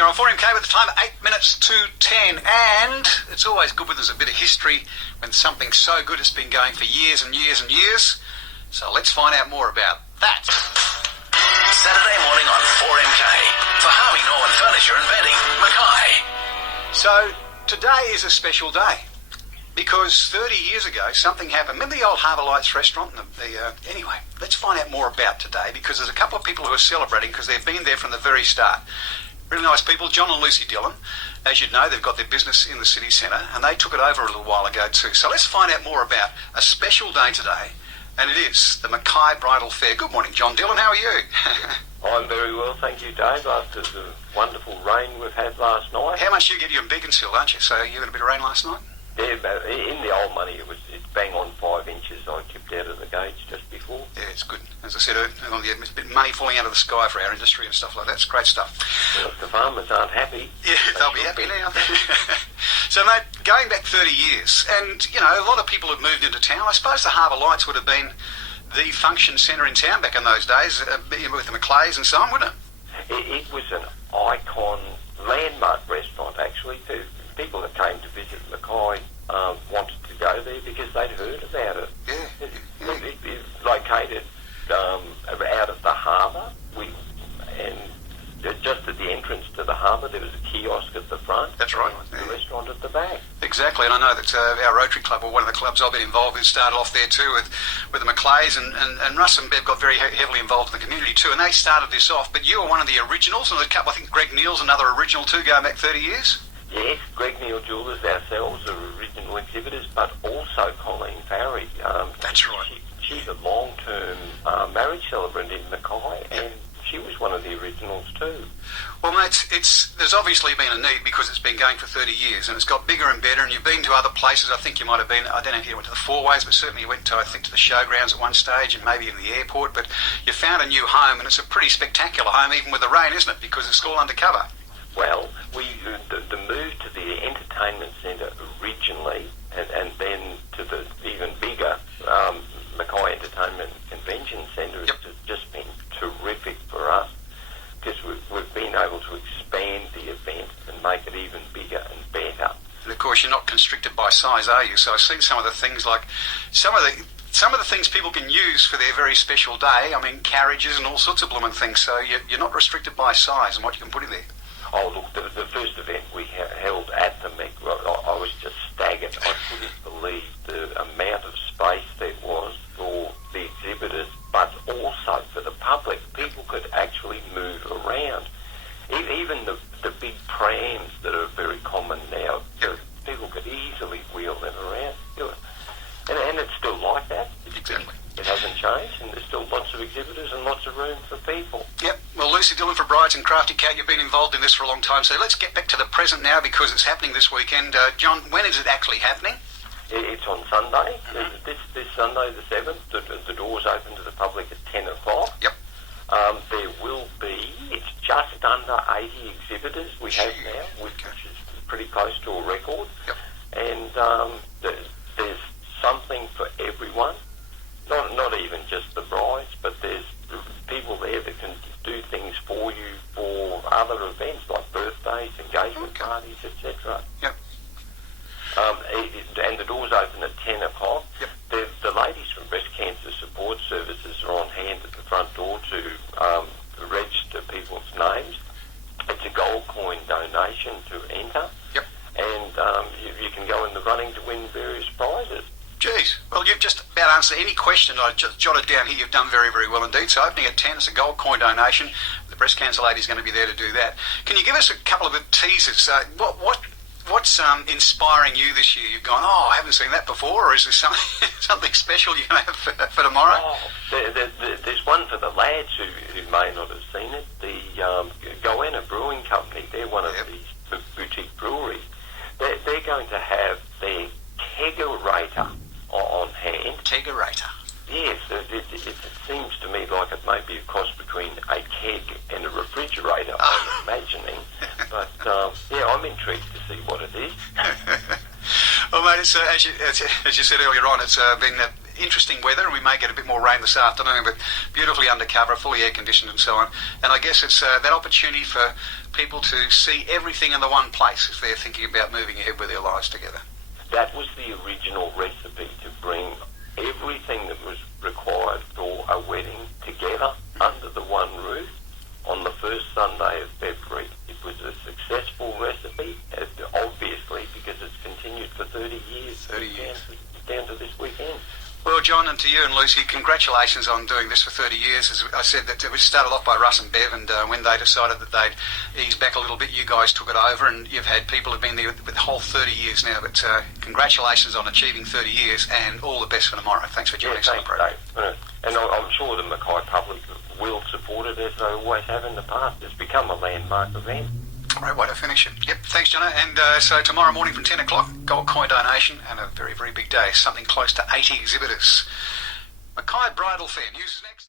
You're on 4MK with the time at 8 minutes to 10, and it's always good when there's a bit of history when something's so good it's been going for years and years and years. So let's find out more about that. Saturday morning on 4MK for Harvey Norman Furniture and Bedding, Mackay. So today is a special day because 30 years ago something happened. Remember the old Harbour Lights restaurant? Anyway, let's find out more about today because there's a couple of people who are celebrating because they've been there from the very start. Really nice people, John and Lucy Dillon. As you know, they've got their business in the city centre and they took it over a little while ago too. So let's find out more about a special day today, and it is the Mackay Bridal Fair. Good morning, John Dillon, how are you? I'm very well, thank you, Dave, after the wonderful rain we've had last night. How much you get? You're in Beaconsfield, aren't you? So you had a bit of rain last night? Yeah, in the old money, it's bang on 5 inches. I tipped out of the gauge just before. Yeah, it's good. As I said, there's a bit of money falling out of the sky for our industry and stuff like that. It's great stuff. Well, if the farmers aren't happy... Yeah, they'll be happy now. So, mate, going back 30 years, and, you know, a lot of people have moved into town. I suppose the Harbour Lights would have been the function centre in town back in those days, with the Mackays and so on, wouldn't it? It was an icon, landmark restaurant, actually. People that came to visit Mackay wanted to go there because they'd heard about it. Yeah. It's located out of the harbour, and just at the entrance to the harbour there was a kiosk at the front. That's right. And the restaurant at the back. Exactly, and I know that our Rotary Club, or one of the clubs I've been involved with, started off there too with the Mackays, and Russ and Bev got very heavily involved in the community too, and they started this off. But you were one of the originals, and a couple, I think Greg Neal's another original too, going back 30 years. Yes, Greg Neal Jewellers ourselves are original exhibitors, but also Colleen Farry. That's right. She's a long-term marriage celebrant in Mackay, and she was one of the originals too. Well, mate, there's obviously been a need because it's been going for 30 years, and it's got bigger and better, and you've been to other places. I think you might have been, I don't know if you went to the Four Ways, but certainly you went to, I think, to the showgrounds at one stage, and maybe in the airport, but you found a new home, and it's a pretty spectacular home, even with the rain, isn't it? Because it's all undercover. Well, the move to the entertainment centre originally, and then to the even bigger Mackay Entertainment Convention Centre has just been terrific for us because we've been able to expand the event and make it even bigger and better. And of course, you're not constricted by size, are you? So I've seen some of the things like some of the things people can use for their very special day. I mean, carriages and all sorts of blooming things. So you're not restricted by size and what you can put in there. Oh, look, the first event we held at the Mac, I was just staggered. I couldn't believe the amount of space there was for the exhibitors, but also for the public. People could actually move around. Even the big prams that are very common now, people could easily wheel them around. And it's still like that. Exactly. It hasn't changed, and there's still lots of exhibitors and lots of room for people. Yep. Well, Lucy Dillon for Brides and Crafty Cat, you've been involved in this for a long time, so let's get back to the present now because it's happening this weekend. John, when is it actually happening? It's on Sunday, this Sunday the 7th. The doors open to the public at 10 o'clock. Yep. There will be, it's just under 80 exhibitors we have now, which is pretty close to a record. Yep. And there's something for everyone. Not even just the brides, but there's people there that can do things for you for other events like birthdays, engagement parties, etc. Yep. And the doors open at 10 o'clock. Yep. The ladies from Breast Cancer Support Services are on hand at the front door to register people's names. It's a gold coin donation to enter. Yep. And you can go in the running to win various prizes. Geez, well, you've just about answered any question I just jotted down here. You've done very, very well indeed. So opening at 10, it's a gold coin donation. The breast cancer lady is going to be there to do that. Can you give us a couple of teasers? What's inspiring you this year? You've gone, oh, I haven't seen that before, or is there something special you're going to have for tomorrow? Oh, there's one for the lads who may not have seen it. The Goanna Brewing Company, they're one of these boutique breweries. They're going to have their kegerator on hand. Kegerator. Yes, it seems to me like it may be a cross between a keg and a refrigerator, I'm imagining. But, I'm intrigued to see what it is. Well, mate, it's, as you said earlier on, it's been interesting weather, and we may get a bit more rain this afternoon, but beautifully undercover, fully air conditioned and so on. And I guess it's that opportunity for people to see everything in the one place if they're thinking about moving ahead with their lives together. That was the original recipe, to bring everything that was required for a wedding together under the one roof on the first Sunday of February. It was a successful recipe, obviously, because it's continued for 30 years. 30 years. Down to this weekend. Well, John, and to you and Lucy, congratulations on doing this for 30 years. As I said, that we started off by Russ and Bev, and when they decided that they'd ease back a little bit, you guys took it over, and you've had people who've been there with the whole 30 years now. But congratulations on achieving 30 years, and all the best for tomorrow. Thanks for joining us on the program. And I'm sure the Mackay public will support it, as they always have in the past. It's become a landmark event. Great way to finish it. Yep, thanks, Jono. And so tomorrow morning from 10 o'clock, gold coin donation, and a very, very big day. Something close to 80 exhibitors. Mackay Bridal Fair. News is next.